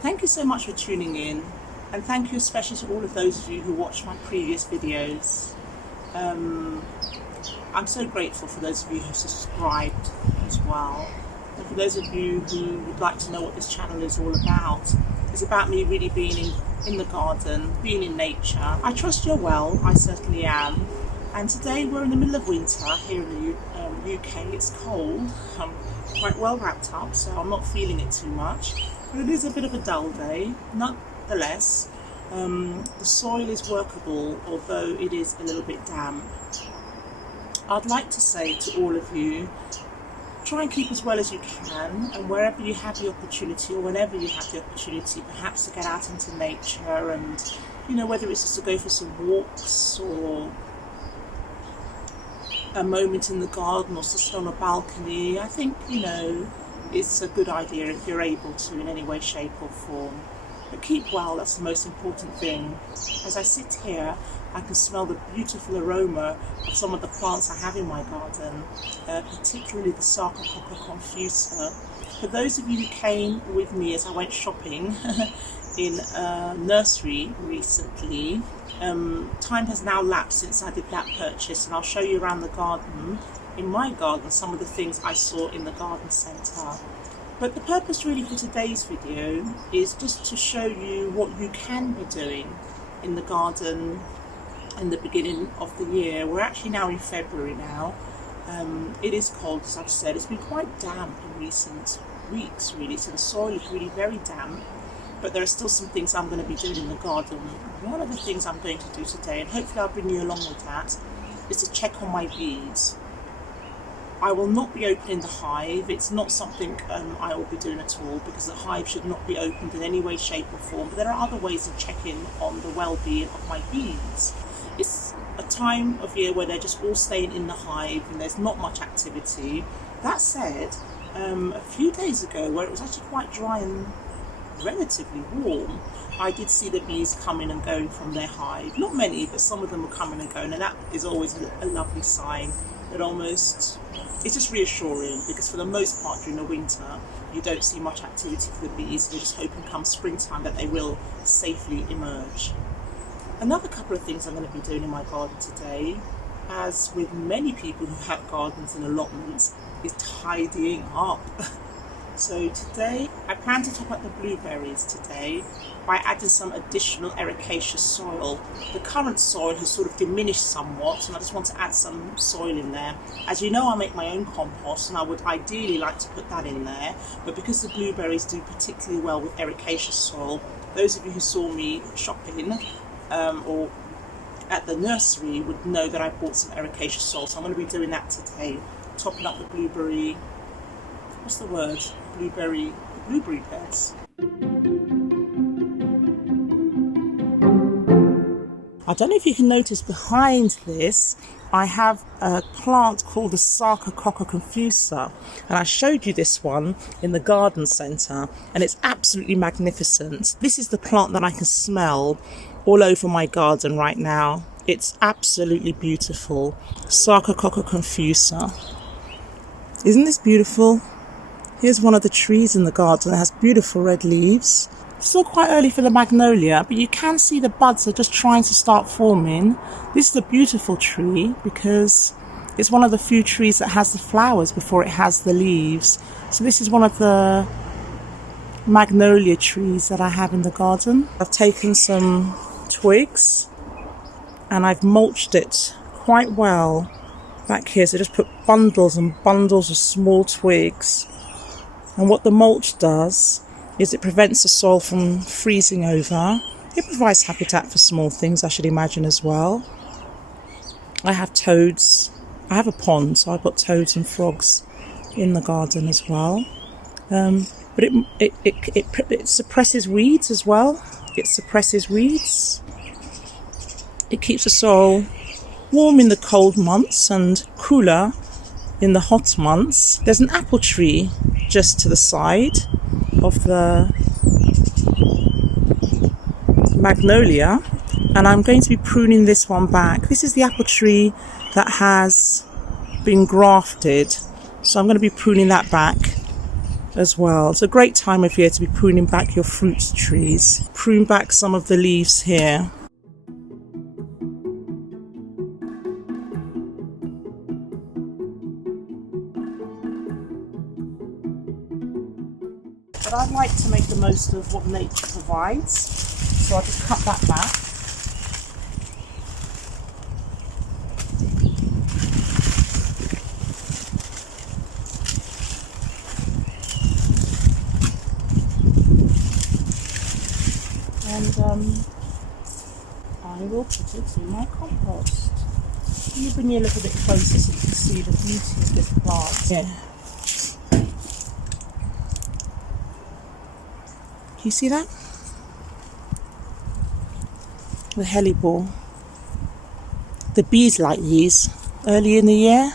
Thank you so much for tuning in, and thank you especially to all of those of you who watched my previous videos. I'm so grateful for those of you who subscribed as well, and for those of you who would like to know what this channel is all about. It's about me really being in the garden, being in nature. I trust you're well, I certainly am. And today we're in the middle of winter here in the UK. It's cold. I'm quite well wrapped up, so I'm not feeling it too much. But it is a bit of a dull day. Nonetheless, the soil is workable, although it is a little bit damp. I'd like to say to all of you, try and keep as well as you can, and wherever you have the opportunity, or whenever you have the opportunity, perhaps to get out into nature, and whether it's just to go for some walks or a moment in the garden or sit on a balcony. I think it's a good idea if you're able to in any way, shape or form. But keep well, that's the most important thing. As I sit here, I can smell the beautiful aroma of some of the plants I have in my garden, particularly the Sarcococca confusa. For those of you who came with me as I went shopping in a nursery recently, time has now lapsed since I did that purchase, and I'll show you around the garden, in my garden, some of the things I saw in the garden centre. But the purpose really for today's video is just to show you what you can be doing in the garden in the beginning of the year. We're actually now in February now. It is cold, as I've said. It's been quite damp in recent weeks really, so the soil is really very damp. But there are still some things I'm going to be doing in the garden. One of the things I'm going to do today, and hopefully I'll bring you along with that, is to check on my bees. I will not be opening the hive. It's not something I will be doing at all, because the hive should not be opened in any way, shape or form. But there are other ways of checking on the well-being of my bees. It's a time of year where they're just all staying in the hive and there's not much activity. That said, a few days ago, where it was actually quite dry and relatively warm, I did see the bees coming and going from their hive. Not many, but some of them were coming and going, and that is always a lovely sign. It's just reassuring, because for the most part during the winter you don't see much activity for the bees. You're just hoping come springtime that they will safely emerge. Another couple of things I'm going to be doing in my garden today, as with many people who have gardens and allotments, is tidying up. So today I plan to top up the blueberries today by adding some additional ericaceous soil. The current soil has sort of diminished somewhat, and I just want to add some soil in there. As you know, I make my own compost, and I would ideally like to put that in there, but because the blueberries do particularly well with ericaceous soil, those of you who saw me shopping or at the nursery would know that I bought some ericaceous soil, so I'm going to be doing that today, topping up the blueberry beds. I don't know if you can notice behind this, I have a plant called the Sarcococca confusa, and I showed you this one in the garden centre, and it's absolutely magnificent. This is the plant that I can smell all over my garden right now. It's absolutely beautiful. Sarcococca confusa. Isn't this beautiful? Here's one of the trees in the garden that has beautiful red leaves. Still quite early for the magnolia, but you can see the buds are just trying to start forming. This is a beautiful tree because it's one of the few trees that has the flowers before it has the leaves. So this is one of the magnolia trees that I have in the garden. I've taken some twigs and I've mulched it quite well back here. So just put bundles and bundles of small twigs. And what the mulch does is it prevents the soil from freezing over. It provides habitat for small things, I should imagine, as well. I have toads. I have a pond, so I've got toads and frogs in the garden as well. But it suppresses weeds as well. It suppresses weeds. It keeps the soil warm in the cold months and cooler in the hot months. There's an apple tree just to the side of the magnolia, and I'm going to be pruning this one back. This is the apple tree that has been grafted, so I'm going to be pruning that back as well. It's a great time of year to be pruning back your fruit trees. Prune back some of the leaves here. But I like to make the most of what nature provides, so I'll just cut that back. And I will put it in my compost. Let me bring you a little bit closer so you can see the beauty of this plant. Yeah. Can you see that? The hellebore. The bees like these early in the year,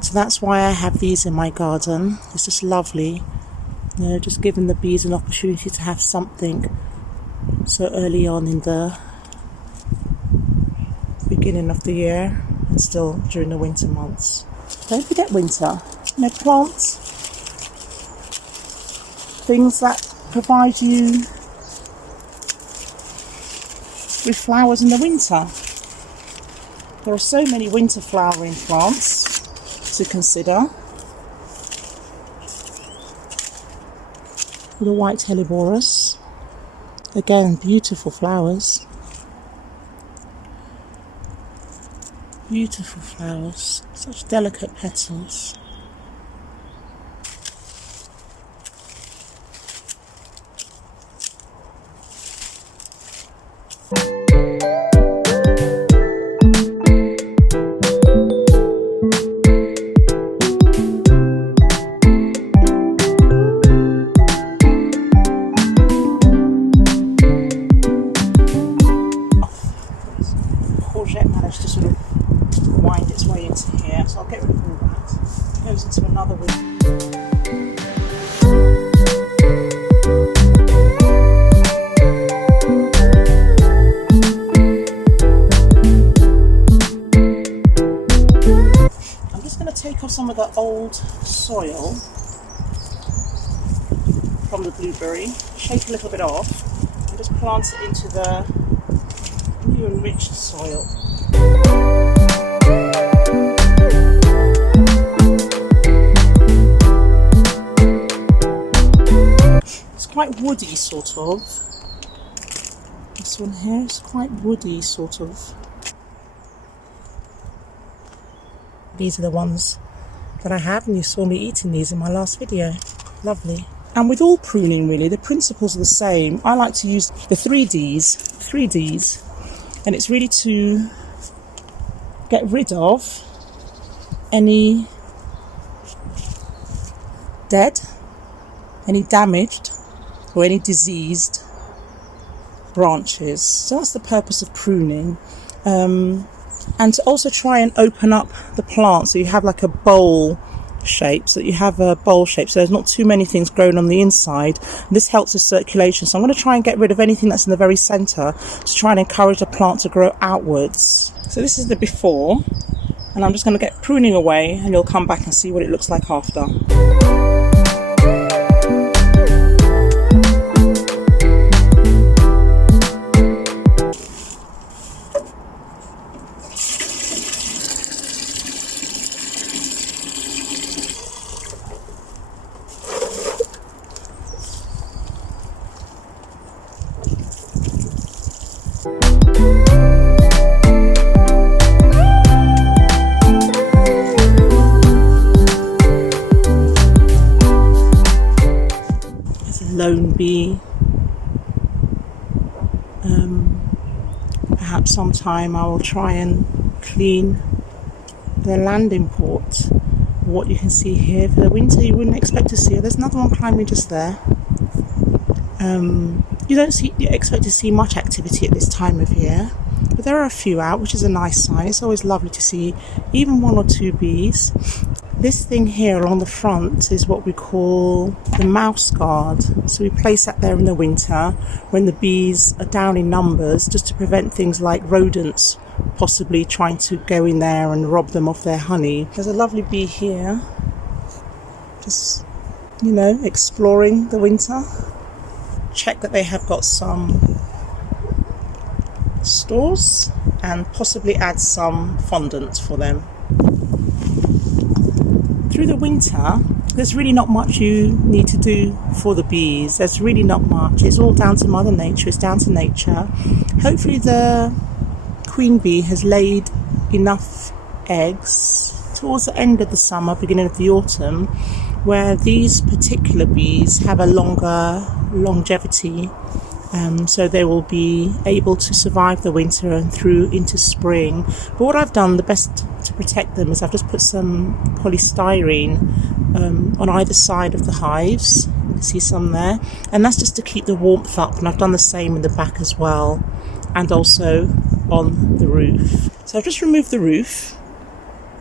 so that's why I have these in my garden. It's just lovely, you know, just giving the bees an opportunity to have something so early on in the beginning of the year and still during the winter months. Don't forget winter. You know, plants, things that provide you with flowers in the winter. There are so many winter flowering plants to consider. The white helleborus, again, beautiful flowers. Beautiful flowers, such delicate petals. Courgette managed to sort of wind its way into here, so I'll get rid of all that. It goes into another room. I'm just going to take off some of the old soil from the blueberry, shake a little bit off, and just plant it into the new enriched soil. It's quite woody, sort of. This one here is quite woody, sort of. These are the ones that I have, and you saw me eating these in my last video. Lovely. And with all pruning, really, the principles are the same. I like to use the 3Ds, and it's really to get rid of any dead, any damaged, or any diseased branches. So that's the purpose of pruning. And to also try and open up the plant so you have like a bowl shape, so that you have a bowl shape so there's not too many things growing on the inside. This helps with circulation, so I'm going to try and get rid of anything that's in the very centre to try and encourage the plant to grow outwards. So this is the before, and I'm just going to get pruning away, and you'll come back and see what it looks like after. Lone bee. Perhaps sometime I will try and clean the landing port. What you can see here for the winter you wouldn't expect to see. There's another one climbing just there. You don't expect to see much activity at this time of year, but there are a few out, which is a nice sign. It's always lovely to see even one or two bees. This thing here along the front is what we call the mouse guard. So we place that there in the winter when the bees are down in numbers, just to prevent things like rodents possibly trying to go in there and rob them of their honey. There's a lovely bee here, just you know, exploring the winter. Check that they have got some stores and possibly add some fondant for them. Through the winter, there's really not much you need to do for the bees. There's really not much. It's all down to Mother Nature. It's down to nature. Hopefully the queen bee has laid enough eggs towards the end of the summer, beginning of the autumn, where these particular bees have a longer longevity. So they will be able to survive the winter and through into spring. But what I've done, the best to protect them, is I've just put some polystyrene on either side of the hives. You can see some there. And that's just to keep the warmth up. And I've done the same in the back as well. And also on the roof. So I've just removed the roof.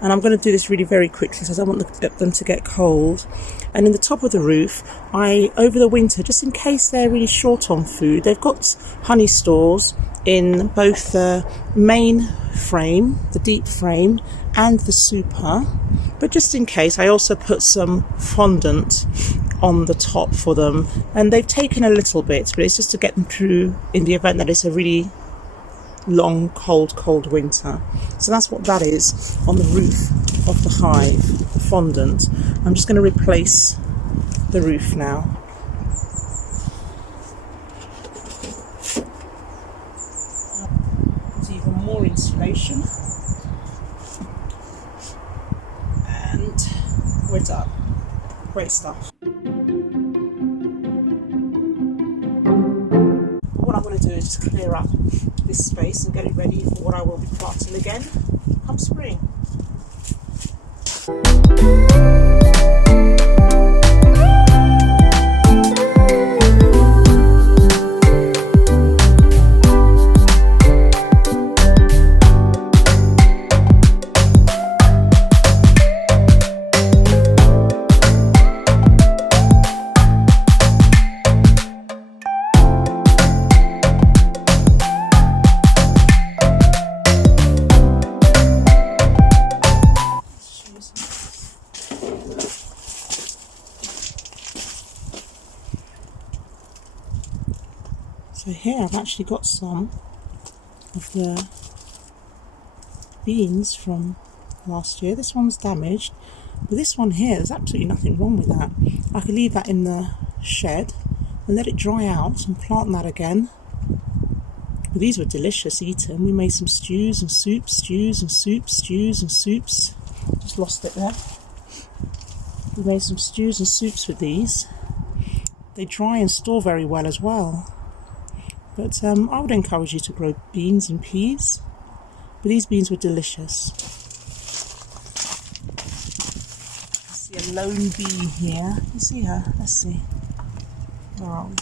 And I'm going to do this really very quickly because I don't want them to get cold. And in the top of the roof, over the winter, just in case they're really short on food, they've got honey stores in both the main frame, the deep frame, and the super. But just in case, I also put some fondant on the top for them. And they've taken a little bit, but it's just to get them through in the event that it's a really long, cold winter. So that's what that is on the roof of the hive, the fondant. I'm just going to replace the roof now. There's even more insulation. And we're done. Great stuff. What I'm going to do is just clear up this space and get it ready for what I will be planting again come spring. So here I've actually got some of the beans from last year. This one's damaged, but this one here, there's absolutely nothing wrong with that. I could leave that in the shed and let it dry out and plant that again. But these were delicious eaten. We made some stews and soups, Just lost it there. We made some stews and soups with these. They dry and store very well as well. But I would encourage you to grow beans and peas. But these beans were delicious. I see a lone bee here. You see her? Let's see. Where are we?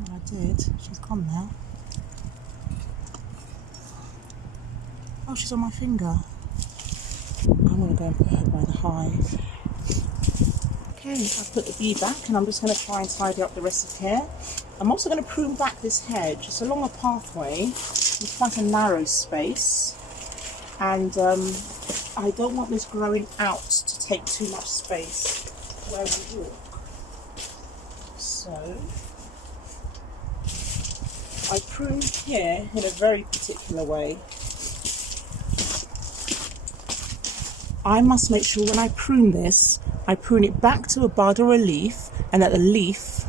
Oh, I did. She's gone now. Oh, she's on my finger. I'm going to go and put her by the hive. Okay, I've put the bee back and I'm just going to try and tidy up the rest of here. I'm also going to prune back this hedge. It's along a pathway. It's quite a narrow space. And I don't want this growing out to take too much space where we walk. So I prune here in a very particular way. I must make sure when I prune this, I prune it back to a bud or a leaf, and that the leaf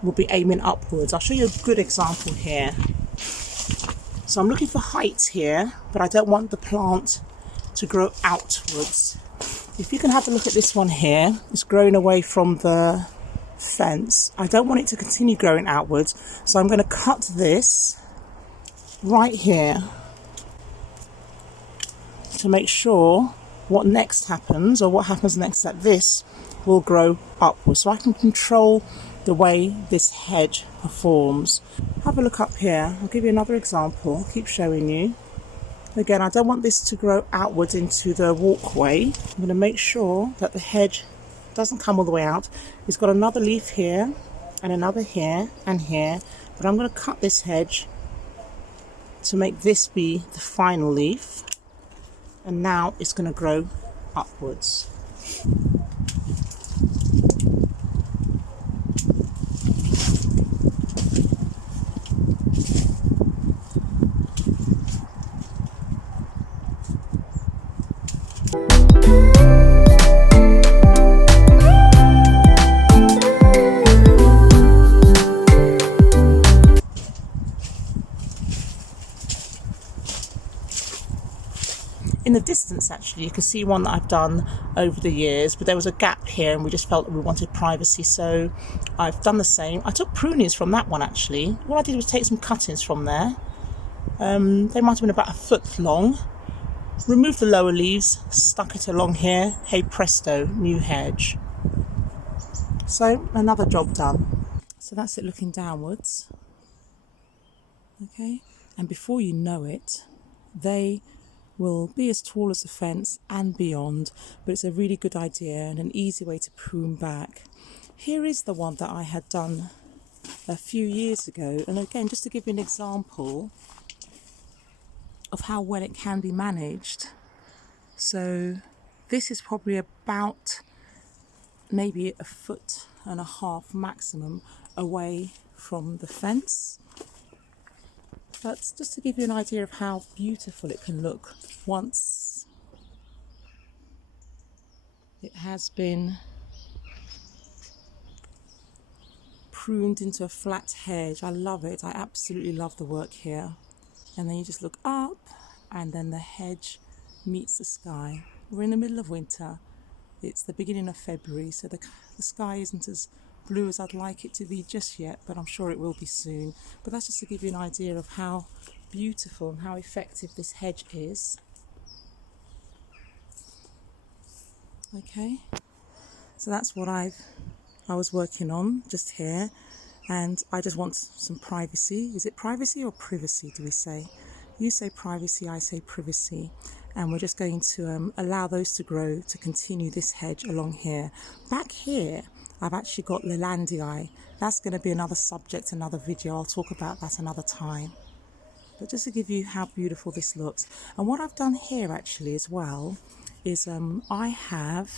will be aiming upwards. I'll show you a good example here. So I'm looking for height here, but I don't want the plant to grow outwards. If you can have a look at this one here, it's growing away from the fence. I don't want it to continue growing outwards, so I'm going to cut this right here to make sure what next happens, or what happens next, that this will grow upwards, so I can control the way this hedge performs. Have a look up here. I'll give you another example. I'll keep showing you. Again, I don't want this to grow outwards into the walkway. I'm going to make sure that the hedge doesn't come all the way out. It's got another leaf here and another here and here, but I'm going to cut this hedge to make this be the final leaf, and now it's going to grow upwards. In the distance, actually, you can see one that I've done over the years, but there was a gap here and we just felt that we wanted privacy, so I've done the same. I took prunings from that one, actually. All I did was take some cuttings from there. They might have been about a foot long. Removed the lower leaves, stuck it along here. Hey presto, new hedge. So another job done. So that's it looking downwards. Okay, and before you know it, they will be as tall as the fence and beyond, but it's a really good idea and an easy way to prune back. Here is the one that I had done a few years ago, and again, just to give you an example of how well it can be managed. So this is probably about maybe a foot and a half maximum away from the fence. But just to give you an idea of how beautiful it can look once it has been pruned into a flat hedge. I love it. I absolutely love the work here. And then you just look up and then the hedge meets the sky. We're in the middle of winter. It's the beginning of February, so the sky isn't as blue as I'd like it to be just yet, but I'm sure it will be soon. But that's just to give you an idea of how beautiful and how effective this hedge is. Okay, so that's what I was working on just here, and I just want some privacy. Is it privacy or privacy, do we say? You say privacy, I say privacy. And we're just going to allow those to grow, to continue this hedge along here. Back here, I've actually got Lelandii. That's going to be another subject, another video. I'll talk about that another time. But just to give you how beautiful this looks. And what I've done here actually as well is I have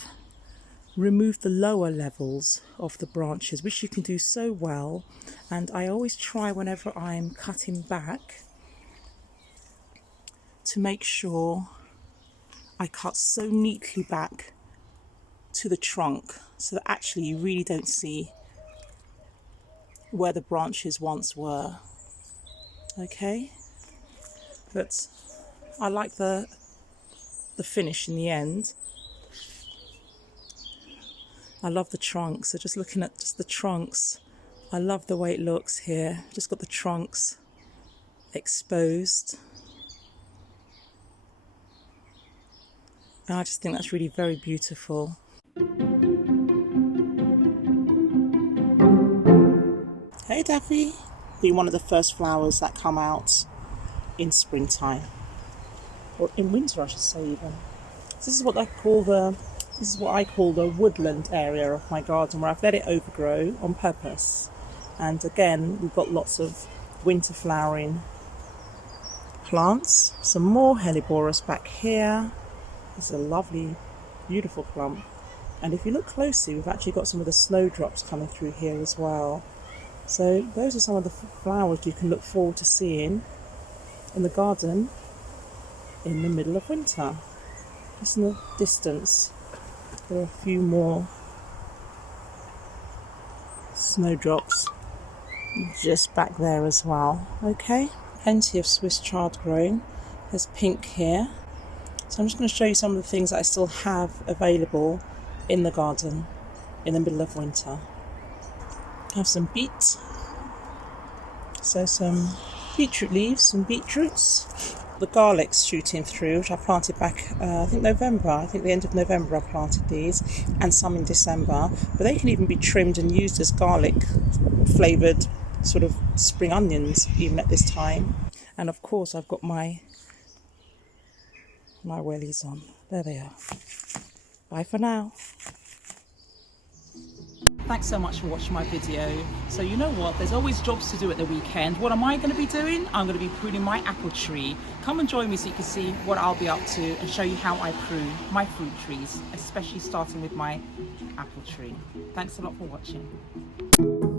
removed the lower levels of the branches, which you can do so well. And I always try whenever I'm cutting back to make sure I cut so neatly back to the trunk so that actually you really don't see where the branches once were. Okay, but I like the finish in the end. I love the trunks, so just looking at just the trunks, I love the way it looks here. Just got the trunks exposed. And I just think that's really very beautiful. Hey Daffy, being one of the first flowers that come out in springtime, or in winter I should say even. So this is what I call the woodland area of my garden, where I've let it overgrow on purpose. And again, we've got lots of winter flowering plants. Some more Helleborus back here. It's a lovely, beautiful clump. And if you look closely, we've actually got some of the snowdrops coming through here as well. So those are some of the flowers you can look forward to seeing in the garden in the middle of winter. Just in the distance, there are a few more snowdrops just back there as well. Okay, plenty of Swiss chard growing. There's pink here. So I'm just going to show you some of the things that I still have available in the garden in the middle of winter. I have some beets, so some beetroot leaves, some beetroots. The garlic's shooting through, which I planted back, I think the end of November I planted these, and some in December. But they can even be trimmed and used as garlic flavoured sort of spring onions even at this time. And of course I've got my wellies on. There they are. Bye for now. Thanks so much for watching my video. So you know what, there's always jobs to do at the weekend. What am I going to be doing? I'm going to be pruning my apple tree. Come and join me so you can see what I'll be up to and show you how I prune my fruit trees, especially starting with my apple tree. Thanks a lot for watching.